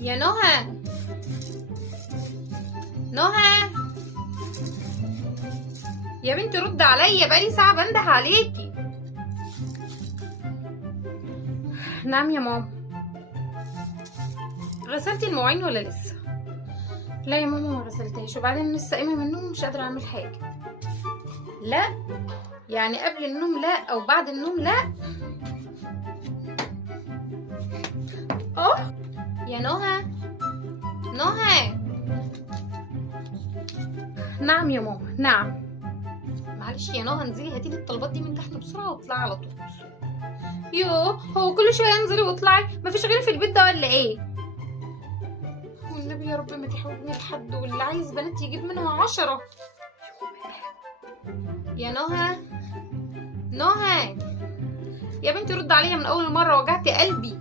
يا نهى، نهى يا بنتي رد عليا، بقالي ساعة بنده عليكي. نعم يا ماما. غسلتي المواعين ولا لسه؟ لا يا ماما ما غسلتهاش، وبعدين لسه قايمة من النوم مش قادرة اعمل حاجة. لا يعني قبل النوم لا او بعد النوم لا. يا نهى، نهى. نعم يا ماما نعم. معلش يا نهى انزلي هاتيلي الطلبات دي من تحت بسرعه واطلعي على طول. يوه هو كل شويه انزلي واطلعي؟ مفيش غيري في البيت ده ولا ايه؟ والنبي يا رب ما تحرجني لحد، واللي عايز بنات يجيب منهم 10. يا نهى، نهى يا بنتي رد عليا من اول مره، وجعتي قلبي.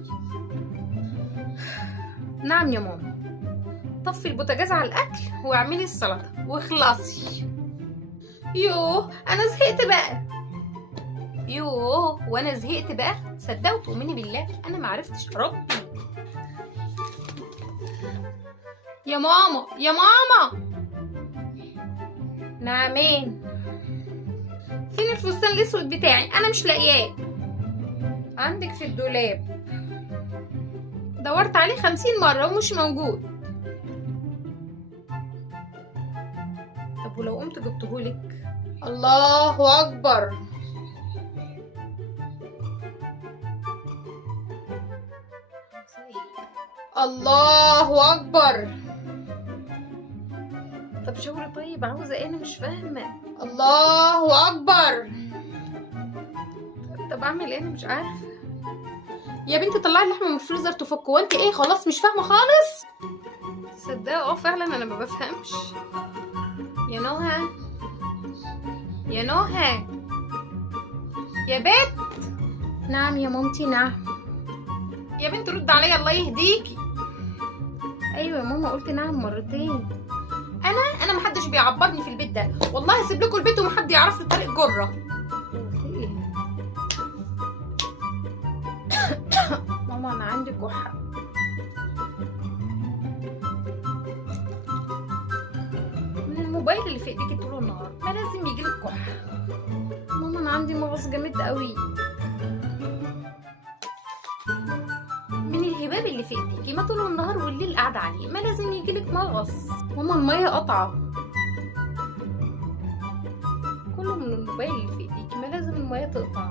نعم يا ماما. طفي البوتاجاز على الاكل واعملي السلطه واخلصي. يوه انا زهقت بقى. يوه وانا زهقت بقى. تصدقوا وتؤمني بالله انا ما عرفتش اربي. يا ماما يا ماما. نعمين. فين الفستان الاسود بتاعي؟ انا مش لاقياه. عندك في الدولاب، دورت عليه 50 مرة ومش موجود. طب ولو قمت جبتهولك؟ الله اكبر. الله اكبر. طب شغل طيب، عاوزه ايه؟ انا مش فاهمه. الله اكبر. طب اعمل ايه؟ انا مش عارفه. يا بنتي طلعي اللحمه من الفريزر تفك. وانت ايه خلاص مش فاهمه خالص؟ تصدقوا فعلا انا ما بفهمش. يا نهى، يا نهى يا بنت. نعم يا مامتي نعم. يا بنت رد عليا الله يهديكي. ايوه يا ماما قلت نعم مرتين. انا محدش بيعبرني في البيت ده، والله هسيب لكم البيت ومحد يعرف لي طريق جره. ماما انا عندي كحه. من الموبايل اللي في ايديكي طول النهار ما لازم يجيلك كحه. ماما انا عندي مغص جامد قوي. من الهباب اللي في ايديكي، ما طول النهار والليل قاعده عليه ما لازم يجيلك مغص. ماما الميه قطعه. كله من الموبايل اللي في ايديكي، ما لازم الميه تقطع.